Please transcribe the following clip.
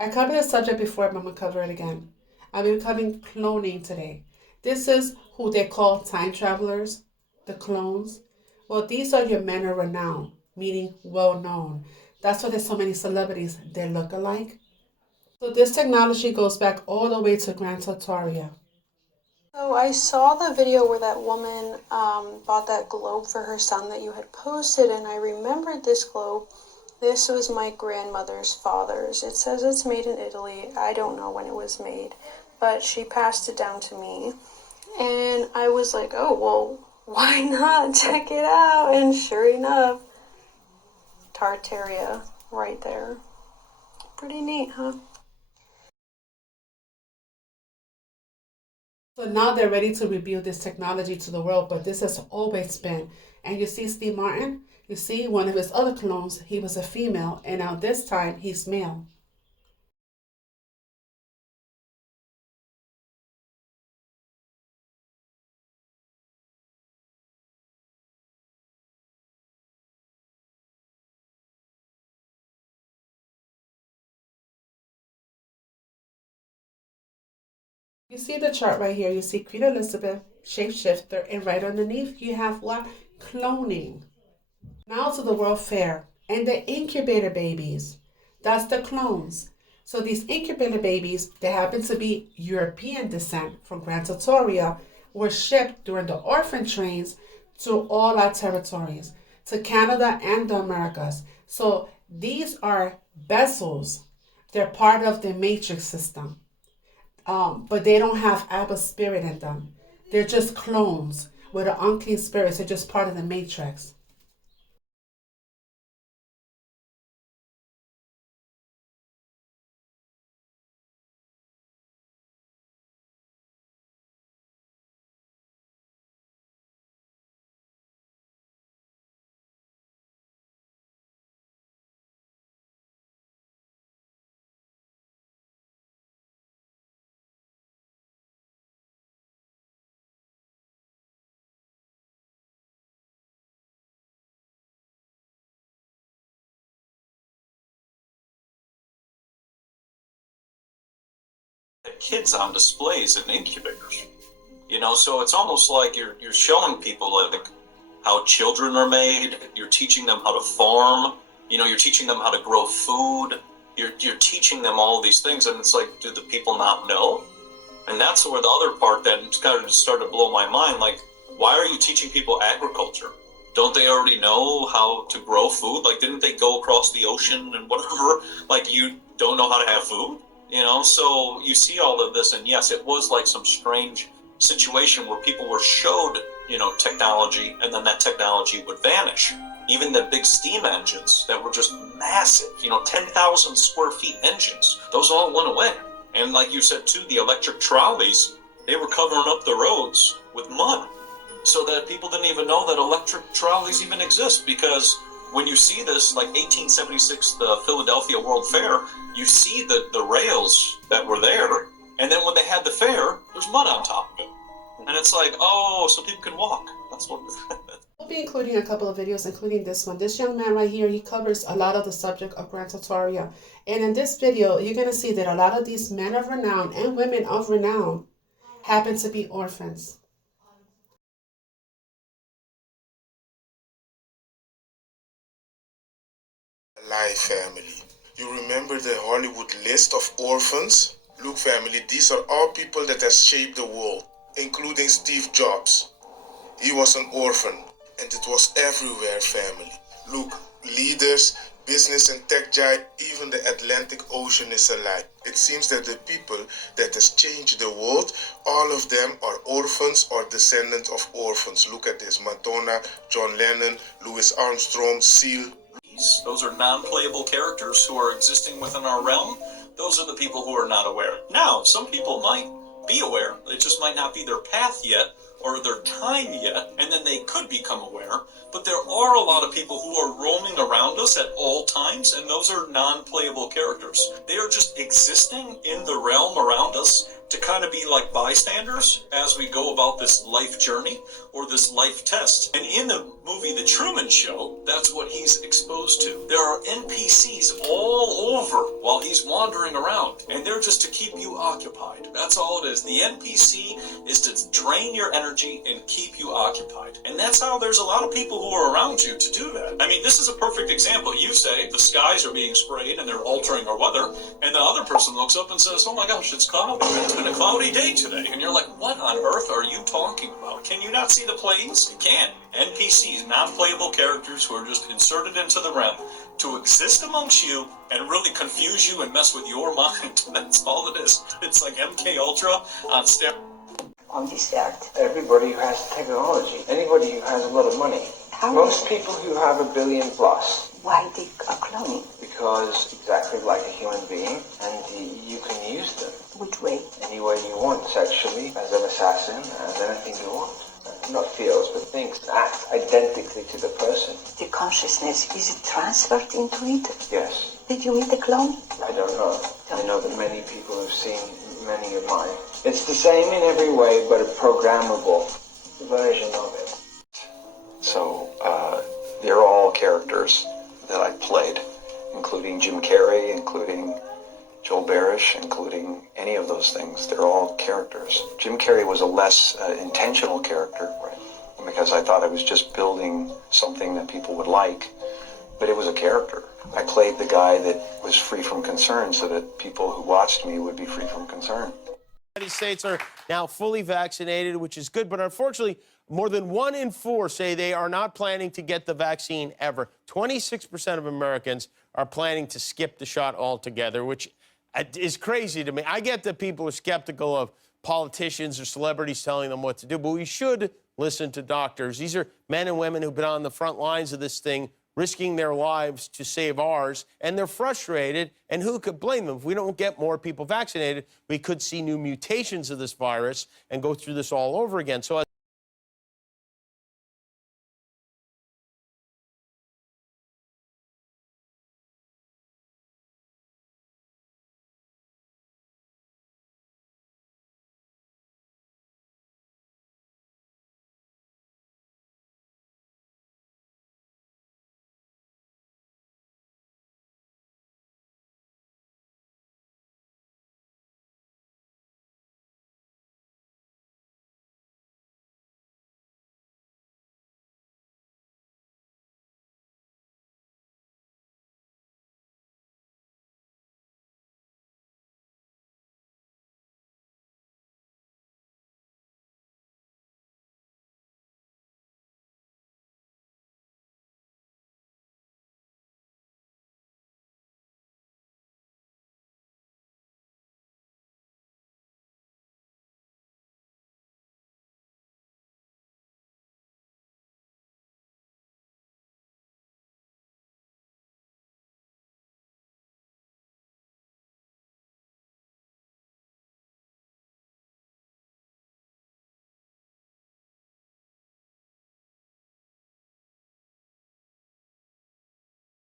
I covered the subject before, but I'm going to cover it again. I'll be covering cloning today. This is who they call time travelers, the clones. Well, these are your men of renown, meaning well known. That's why there's so many celebrities. They look alike. So this technology goes back all the way to Grand Tartaria. So I saw the video where that woman bought that globe for her son that you had posted, and I remembered this globe. This was my grandmother's father's. It says it's made in Italy. I don't know when it was made, but she passed it down to me. And I was like, oh, well, why not check it out? And sure enough, Tartaria right there. Pretty neat, huh? So now they're ready to reveal this technology to the world, but this has always been. And you see Steve Martin, you see one of his other clones, he was a female, and now this time he's male. You see the chart right here, you see Queen Elizabeth, shapeshifter, and right underneath you have what? Cloning. Now to the World Fair and the incubator babies. That's the clones. So these incubator babies, they happen to be European descent from Grand Tortoria, were shipped during the orphan trains to all our territories, to Canada and the Americas. So these are vessels. They're part of the matrix system. But they don't have Abba's spirit in them. They're just clones with the unclean spirits. They're just part of the matrix. Kids on displays in incubators. So it's almost like you're showing people like how children are made. You're teaching them how to farm. You're teaching them how to grow food. You're teaching them all these things, and it's like, do the people not know? And that's where the other part that kind of started to blow my mind. Like, why are you teaching people agriculture? Don't they already know how to grow food? Like, didn't they go across the ocean and whatever? Like, you don't know how to have food? So you see all of this, and yes, it was like some strange situation where people were showed, technology, and then that technology would vanish. Even the big steam engines that were just massive, 10,000 square feet engines, those all went away. And like you said too, the electric trolleys, they were covering up the roads with mud so that people didn't even know that electric trolleys even exist, because when you see this, like 1876, the Philadelphia World Fair, you see the rails that were there, and then when they had the fair, there's mud on top of it. And it's like, oh, so people can walk. That's what. We'll be including a couple of videos, including this one. This young man right here, he covers a lot of the subject of Grand Tartaria. And in this video, you're going to see that a lot of these men of renown and women of renown happen to be orphans. Live family. You remember the Hollywood list of orphans? Look family, these are all people that has shaped the world, including Steve Jobs. He was an orphan, and it was everywhere family. Look, leaders, business and tech giant, even the Atlantic Ocean is alive. It seems that the people that has changed the world, all of them are orphans or descendants of orphans. Look at this, Madonna, John Lennon, Louis Armstrong, Seal. Those are non-playable characters who are existing within our realm. Those are the people who are not aware. Now, some people might be aware. It just might not be their path yet or their time yet, and then they could become aware. But there are a lot of people who are roaming around us at all times, and those are non-playable characters. They are just existing in the realm around us, to kind of be like bystanders as we go about this life journey or this life test. And in the movie The Truman Show, that's what he's exposed to. There are NPCs all over while he's wandering around, and they're just to keep you occupied. That's all it is. The NPC is to drain your energy and keep you occupied. And that's how there's a lot of people who are around you to do that. I mean, this is a perfect example. You say the skies are being sprayed and they're altering our weather, and the other person looks up and says, oh my gosh, it's cloudy. It's been a cloudy day today. And you're like, what on earth are you talking about? Can you not see the planes? You can't. NPCs, non-playable characters who are just inserted into the realm to exist amongst you and really confuse you and mess with your mind. That's all it is. It's like MK Ultra on steroids. On this earth, everybody who has technology, anybody who has a lot of money, most people who have $1 billion plus. Why they are cloning? Because exactly like a human being, and you can use them. Which way? Any way you want, sexually, as an assassin, as anything you want. Not feels, but thinks, act identically to the person. The consciousness, is it transferred into it? Yes. Did you meet the clone? I don't know. I know that many people have seen many of mine. It's the same in every way, but a programmable version of it. So, they're all characters that I played, including Jim Carrey, including Joel Barish, including any of those things. They're all characters. Jim Carrey was a less intentional character, right? Because I thought I was just building something that people would like, but it was a character. I played the guy that was free from concern so that people who watched me would be free from concern. The United States are now fully vaccinated, which is good, but unfortunately, more than 1 in 4 say they are not planning to get the vaccine ever. 26% of Americans are planning to skip the shot altogether, which is crazy to me. I get that people are skeptical of politicians or celebrities telling them what to do, but we should listen to doctors. These are men and women who've been on the front lines of this thing, risking their lives to save ours, and they're frustrated, and who could blame them? If we don't get more people vaccinated, we could see new mutations of this virus and go through this all over again. So